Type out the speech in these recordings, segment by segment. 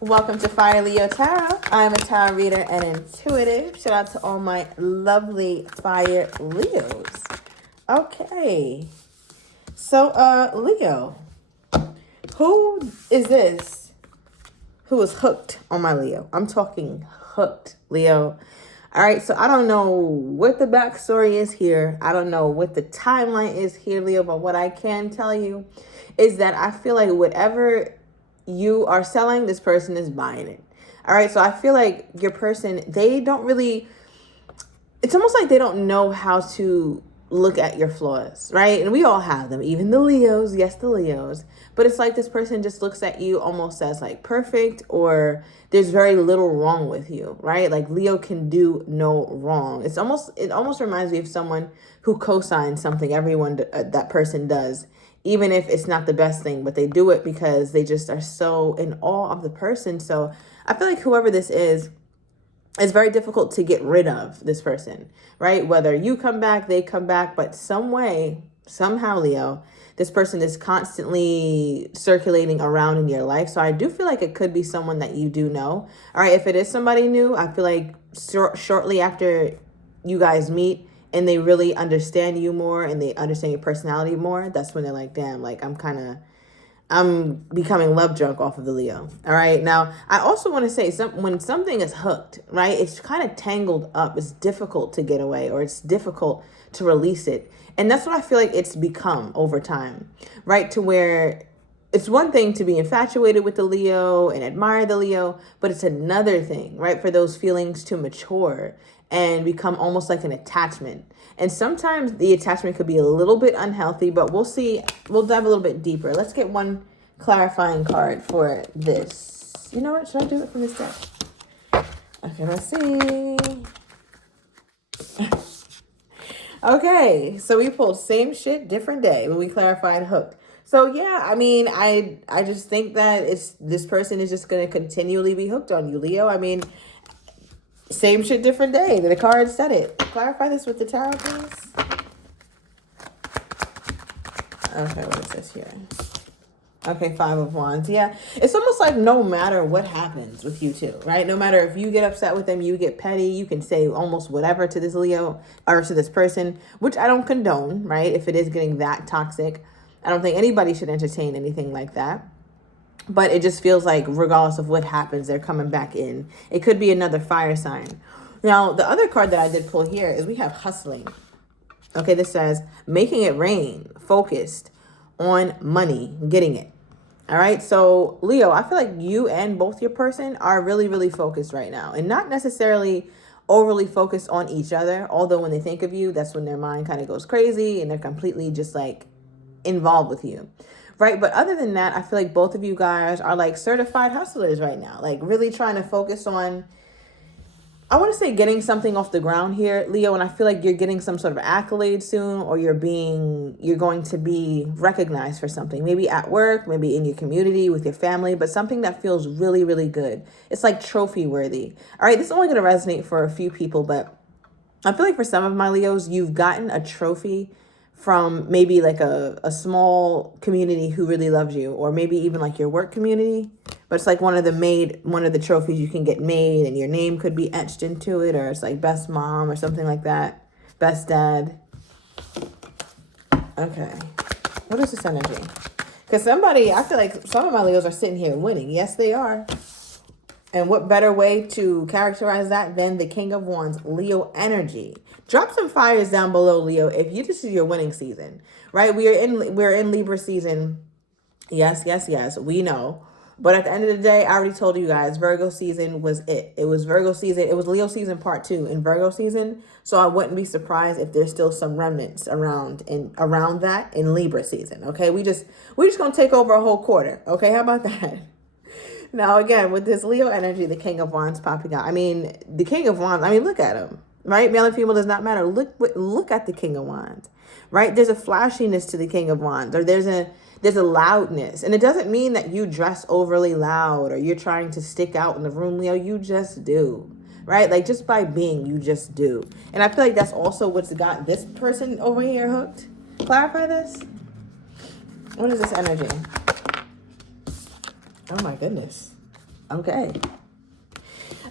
Welcome to Fire Leo Tarot. I'm a tarot reader and intuitive. Shout out to all my lovely Fire Leos. Okay. So, Leo, who is this who is hooked on my Leo? I'm talking hooked, Leo. All right, so I don't know what the backstory is here. I don't know what the timeline is here, Leo, but what I can tell you is that I feel like whatever you are selling, this person is buying it. All right, so I feel like your person, they don't really, it's almost like they don't know how to look at your flaws, right? And we all have them, even the Leos, yes, the Leos. But it's like this person just looks at you almost as like perfect, or there's very little wrong with you, right? Like Leo can do no wrong. It almost reminds me of someone who co-signs something that person does, even if it's not the best thing, but they do it because they just are so in awe of the person. So I feel like whoever this is, it's very difficult to get rid of this person, right? Whether you come back, they come back, but some way, somehow, Leo, this person is constantly circulating around in your life. So I do feel like it could be someone that you do know. All right, if it is somebody new, I feel like shortly after you guys meet and they really understand you more and they understand your personality more, that's when they're like, damn, like I'm becoming love drunk off of the Leo. All right. Now, I also want to say when something is hooked, right, it's kind of tangled up. It's difficult to get away, or it's difficult to release it. And that's what I feel like it's become over time, right? To where it's one thing to be infatuated with the Leo and admire the Leo, but it's another thing, right, for those feelings to mature and become almost like an attachment. And sometimes the attachment could be a little bit unhealthy, but we'll see. We'll dive a little bit deeper. Let's get one clarifying card for this. You know what? Should I do it from this deck? Okay, let's see. Okay, so we pulled same shit, different day, but we clarified hooked. So yeah, I mean, I just think that this person is just going to continually be hooked on you, Leo. I mean, same shit, different day. The card said it. Clarify this with the tarot, please. Okay, what is this here? Okay, 5 of Wands. Yeah, it's almost like no matter what happens with you two, right? No matter if you get upset with them, you get petty, you can say almost whatever to this Leo or to this person, which I don't condone, right? If it is getting that toxic, I don't think anybody should entertain anything like that. But it just feels like regardless of what happens, they're coming back in. It could be another fire sign. Now, the other card that I did pull here is we have hustling. Okay, this says making it rain, focused on money, getting it. All right, so Leo, I feel like you and both your person are really, really focused right now, and not necessarily overly focused on each other. Although when they think of you, that's when their mind kind of goes crazy and they're completely just like involved with you. Right. But other than that, I feel like both of you guys are like certified hustlers right now, like really trying to focus on, I want to say, getting something off the ground here, Leo. And I feel like you're getting some sort of accolade soon, or you're going to be recognized for something, maybe at work, maybe in your community with your family, but something that feels really, really good. It's like trophy worthy. All right. This is only going to resonate for a few people, but I feel like for some of my Leos, you've gotten a trophy from maybe like a small community who really loves you, or maybe even like your work community, but it's like one of the trophies you can get made and your name could be etched into it, or it's like best mom or something like that, best dad. Okay, what is this energy? Because I feel like some of my Leos are sitting here winning. Yes, they are. And what better way to characterize that than the King of Wands, Leo energy? Drop some fires down below, Leo, if this is your winning season, right? We're in Libra season. Yes, yes, yes, we know. But at the end of the day, I already told you guys, Virgo season was it. It was Virgo season. It was Leo season part 2 in Virgo season. So I wouldn't be surprised if there's still some remnants around that in Libra season. Okay, we're just gonna take over a whole quarter. Okay, how about that? Now, again, with this Leo energy, the King of Wands popping out. I mean, the King of Wands, look at him, right? Male and female does not matter. Look at the King of Wands, right? There's a flashiness to the King of Wands, or there's a loudness. And it doesn't mean that you dress overly loud or you're trying to stick out in the room, Leo. You just do, right? Like just by being, you just do. And I feel like that's also what's got this person over here hooked. Clarify this. What is this energy? Oh my goodness. Okay.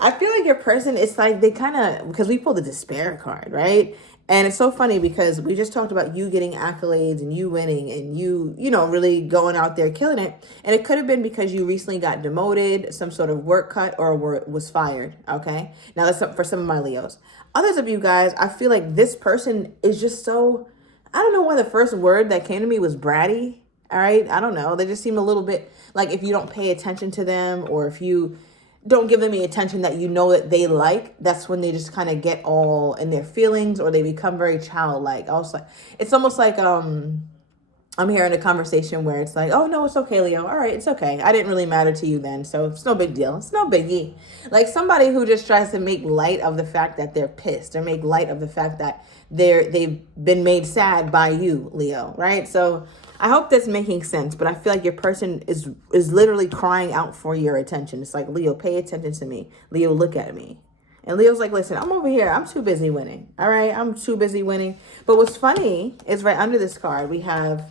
I feel like your person, it's like they kind of, because we pulled the despair card, right? And it's so funny because we just talked about you getting accolades and you winning and you know, really going out there killing it. And it could have been because you recently got demoted, some sort of work cut, or was fired. Okay. Now that's for some of my Leos. Others of you guys, I feel like this person is just so, I don't know why the first word that came to me was bratty. All right. I don't know. They just seem a little bit like if you don't pay attention to them, or if you don't give them the attention that you know that they like, that's when they just kind of get all in their feelings, or they become very childlike. I was like, it's almost like I'm hearing a conversation where it's like, oh no, it's okay, Leo. All right, it's okay. I didn't really matter to you then, so it's no big deal. It's no biggie. Like somebody who just tries to make light of the fact that they're pissed, or make light of the fact that they've been made sad by you, Leo, right? So I hope that's making sense, but I feel like your person is literally crying out for your attention. It's like, Leo, pay attention to me. Leo, look at me. And Leo's like, listen, I'm over here. I'm too busy winning. All right, I'm too busy winning. But what's funny is right under this card, we have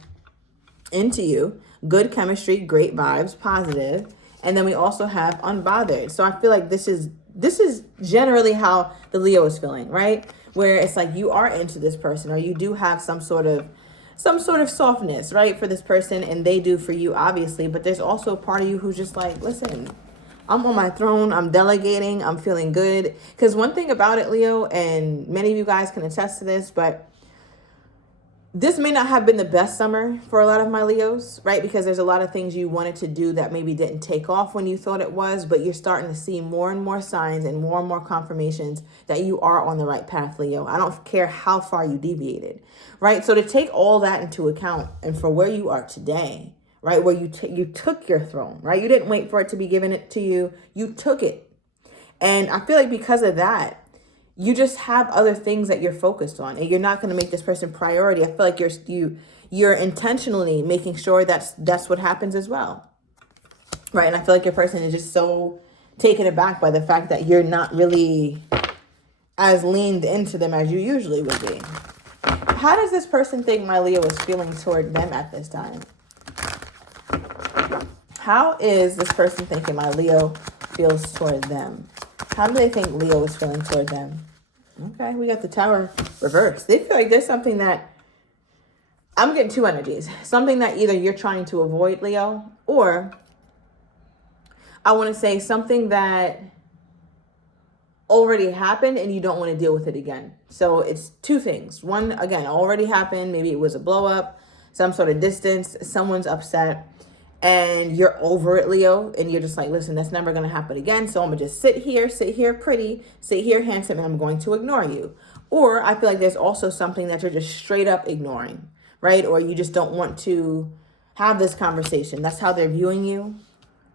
into you, good chemistry, great vibes, positive. And then we also have unbothered. So I feel like this is generally how the Leo is feeling, right? Where it's like you are into this person, or you do have some sort of softness, right, for this person, and they do for you, obviously. But there's also a part of you who's just like, listen, I'm on my throne, I'm delegating, I'm feeling good. Because one thing about it, Leo, and many of you guys can attest to this, but this may not have been the best summer for a lot of my Leos, right? Because there's a lot of things you wanted to do that maybe didn't take off when you thought it was, but you're starting to see more and more signs and more confirmations that you are on the right path, Leo. I don't care how far you deviated, right? So to take all that into account, and for where you are today, right, where you took your throne, right? You didn't wait for it to be given it to you. You took it. And I feel like because of that, you just have other things that you're focused on, and you're not going to make this person priority. I feel like you're intentionally making sure that's what happens as well, right? And I feel like your person is just so taken aback by the fact that you're not really as leaned into them as you usually would be. How does this person think my Leo is feeling toward them at this time? How is this person thinking my Leo feels toward them? How do they think Leo is feeling toward them? Okay, we got the Tower reversed. They feel like there's something that, I'm getting two energies. Something that either you're trying to avoid, Leo, or I want to say something that already happened and you don't want to deal with it again. So it's two things. One, again, already happened. Maybe it was a blow up, some sort of distance, someone's upset, and you're over it, Leo, and you're just like, listen, that's never going to happen again. So I'm going to just sit here pretty, sit here handsome, and I'm going to ignore you. Or I feel like there's also something that you're just straight up ignoring, right? Or you just don't want to have this conversation. That's how they're viewing you.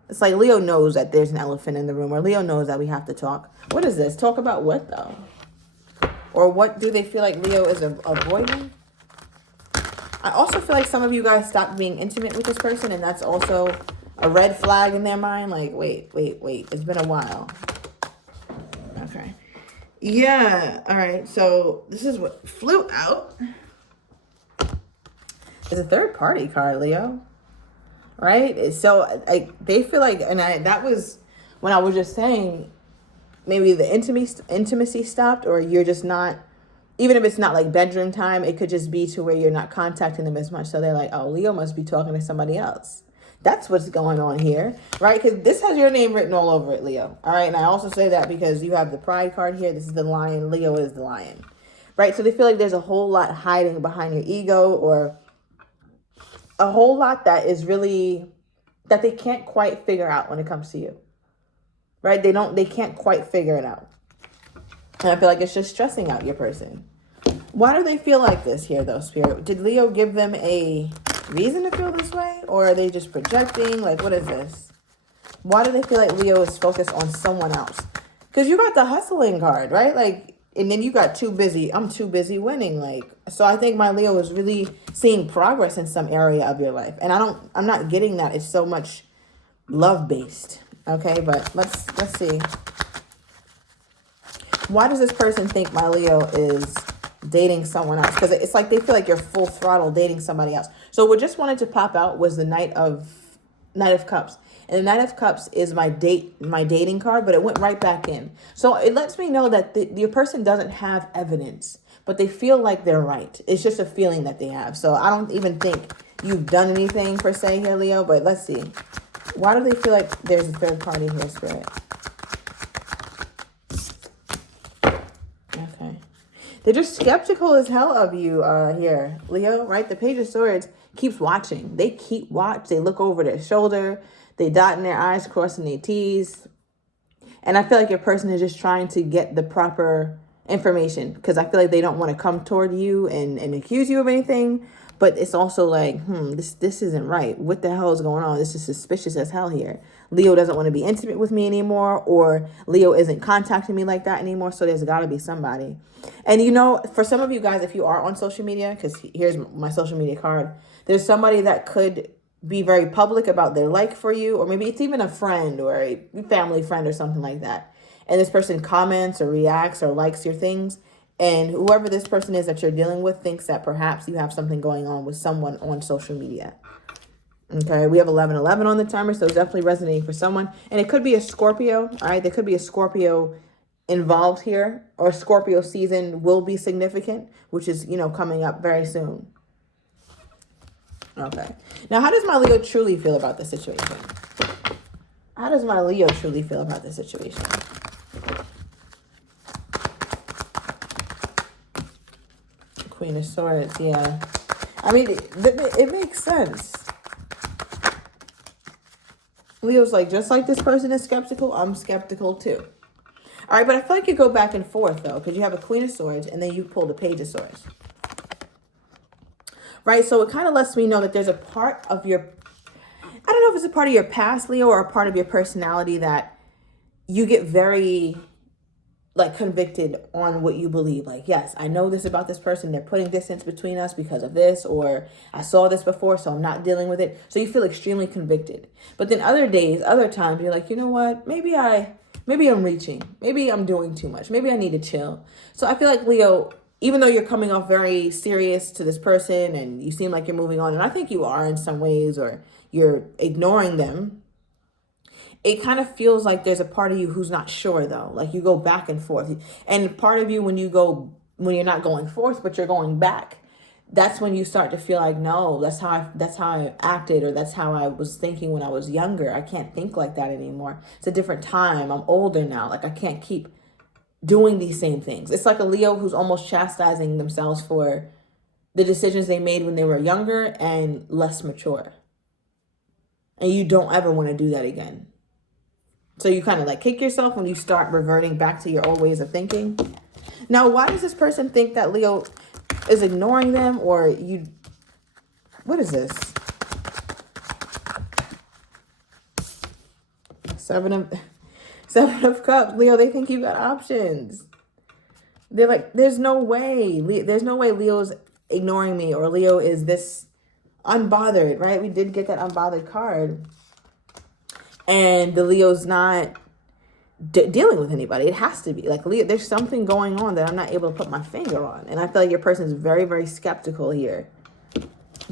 It's like Leo knows that there's an elephant in the room, or Leo knows that we have to talk. What is this? Talk about what, though? Or what do they feel like Leo is avoiding? I also feel like some of you guys stopped being intimate with this person, and that's also a red flag in their mind. Like, wait. It's been a while. Okay. Yeah. All right. So this is what flew out. It's a third party card, Leo. Right? So they feel like, and that was when I was just saying, maybe the intimacy stopped, or you're just not, even if it's not like bedroom time, it could just be to where you're not contacting them as much. So they're like, oh, Leo must be talking to somebody else. That's what's going on here, right? Because this has your name written all over it, Leo. All right. And I also say that because you have the pride card here. This is the lion. Leo is the lion, right? So they feel like there's a whole lot hiding behind your ego, or a whole lot that is really, that they can't quite figure out when it comes to you, right? They can't quite figure it out. And I feel like it's just stressing out your person. Why do they feel like this here, though, Spirit? Did Leo give them a reason to feel this way? Or are they just projecting? Like, what is this? Why do they feel like Leo is focused on someone else? Because you got the hustling card, right? Like, and then you got too busy. I'm too busy winning. Like, so I think my Leo is really seeing progress in some area of your life. And I'm not getting that it's so much love-based. Okay, but let's see. Why does this person think my Leo is dating someone else? Because it's like they feel like you're full throttle dating somebody else. So what just wanted to pop out was the Knight of Cups. And the Knight of Cups is my dating card, but it went right back in. So it lets me know that your person doesn't have evidence, but they feel like they're right. It's just a feeling that they have. So I don't even think you've done anything per se here, Leo, but let's see. Why do they feel like there's a third party here, Spirit? Okay. They're just skeptical as hell of you here, Leo, right? The Page of Swords keeps watching. They keep watch. They look over their shoulder. They dotting their I's, crossing their T's. And I feel like your person is just trying to get the proper information because I feel like they don't want to come toward you and accuse you of anything. But it's also like, this isn't right. What the hell is going on? This is suspicious as hell here. Leo doesn't want to be intimate with me anymore, or Leo isn't contacting me like that anymore. So there's got to be somebody. And, you know, for some of you guys, if you are on social media, because here's my social media card, there's somebody that could be very public about their like for you, or maybe it's even a friend or a family friend or something like that. And this person comments or reacts or likes your things. And whoever this person is that you're dealing with thinks that perhaps you have something going on with someone on social media. Okay, we have 1111 on the timer, so it's definitely resonating for someone. And it could be a Scorpio, all right? There could be a Scorpio involved here, or Scorpio season will be significant, which is, you know, coming up very soon. Okay. Now, how does my Leo truly feel about the situation? How does my Leo truly feel about the situation? Queen of Swords, yeah. I mean, it makes sense. Leo's like, just like this person is skeptical, I'm skeptical too. All right, but I feel like you go back and forth, though, because you have a Queen of Swords, and then you pull the Page of Swords. Right, so it kind of lets me know that there's a part of your, I don't know if it's a part of your past, Leo, or a part of your personality that you get very, like, convicted on what you believe. Like, yes, I know this about this person. They're putting distance between us because of this, or I saw this before, so I'm not dealing with it. So you feel extremely convicted. But then other days, other times, you're like, you know what? Maybe I'm reaching. Maybe I'm doing too much. Maybe I need to chill. So I feel like, Leo, even though you're coming off very serious to this person and you seem like you're moving on, and I think you are in some ways, or you're ignoring them, it kind of feels like there's a part of you who's not sure, though. Like, you go back and forth. And part of you, when you're not going forth, but you're going back, that's when you start to feel like, no, that's how I acted, or that's how I was thinking when I was younger. I can't think like that anymore. It's a different time. I'm older now. Like, I can't keep doing these same things. It's like a Leo who's almost chastising themselves for the decisions they made when they were younger and less mature. And you don't ever want to do that again. So you kind of like kick yourself when you start reverting back to your old ways of thinking. Now, why does this person think that Leo is ignoring them, or you, what is this? Seven of Cups. Leo, they think you got options. They're like, there's no way. There's no way Leo's ignoring me, or Leo is this unbothered, right? We did get that unbothered card. And the Leo's not dealing with anybody. It has to be. Like, Leo, there's something going on that I'm not able to put my finger on. And I feel like your person is very, very skeptical here.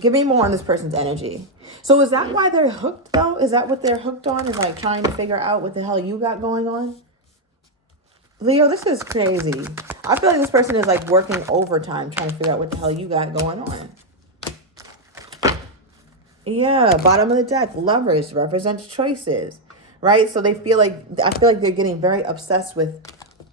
Give me more on this person's energy. So is that why they're hooked, though? Is that what they're hooked on? Is like trying to figure out what the hell you got going on? Leo, this is crazy. I feel like this person is like working overtime trying to figure out what the hell you got going on. Yeah, bottom of the deck, Lovers represents choices, right? So I feel like they're getting very obsessed with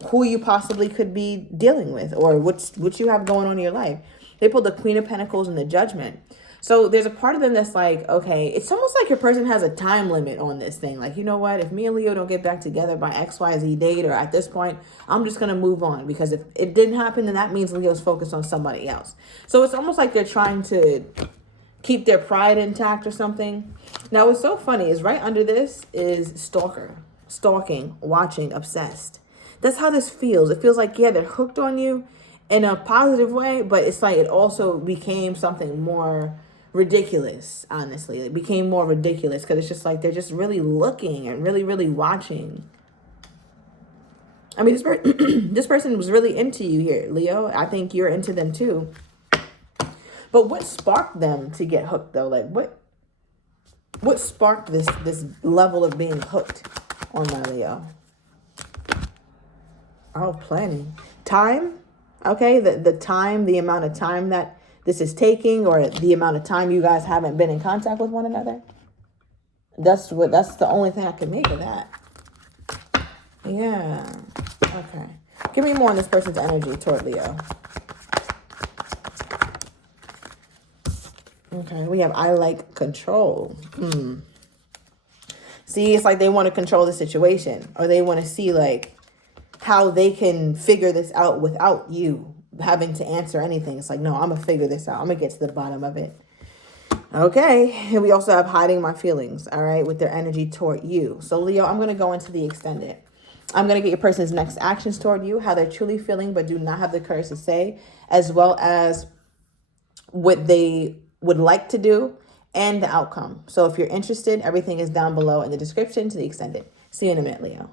who you possibly could be dealing with, or what you have going on in your life. They pulled the Queen of Pentacles and the Judgment. So there's a part of them that's like, okay, it's almost like your person has a time limit on this thing. Like, you know what? If me and Leo don't get back together by XYZ date, or at this point, I'm just going to move on, because if it didn't happen, then that means Leo's focused on somebody else. So it's almost like they're trying to keep their pride intact or something. Now, what's so funny is right under this is stalking, watching, obsessed. That's how this feels. It feels like, yeah, they're hooked on you in a positive way, but it's like it also became something more ridiculous, honestly. It became more ridiculous because it's just like they're just really looking and really, really watching. I mean, this person was really into you here, Leo. I think you're into them too. But what sparked them to get hooked, though? Like, what? What sparked this level of being hooked on my Leo? Oh, planning. Time? Okay, the time, the amount of time that this is taking, or the amount of time you guys haven't been in contact with one another. That's the only thing I can make of that. Yeah. Okay. Give me more on this person's energy toward Leo. Okay, we have I like control. See, it's like they want to control the situation, or they want to see like how they can figure this out without you having to answer anything. It's like, no, I'm gonna figure this out. I'm gonna get to the bottom of it. Okay, and we also have hiding my feelings, all right, with their energy toward you. So Leo, I'm gonna go into the extended. I'm gonna get your person's next actions toward you, how they're truly feeling but do not have the courage to say, as well as what they would like to do and the outcome. So if you're interested, everything is down below in the description to the extended. See you in a minute, Leo.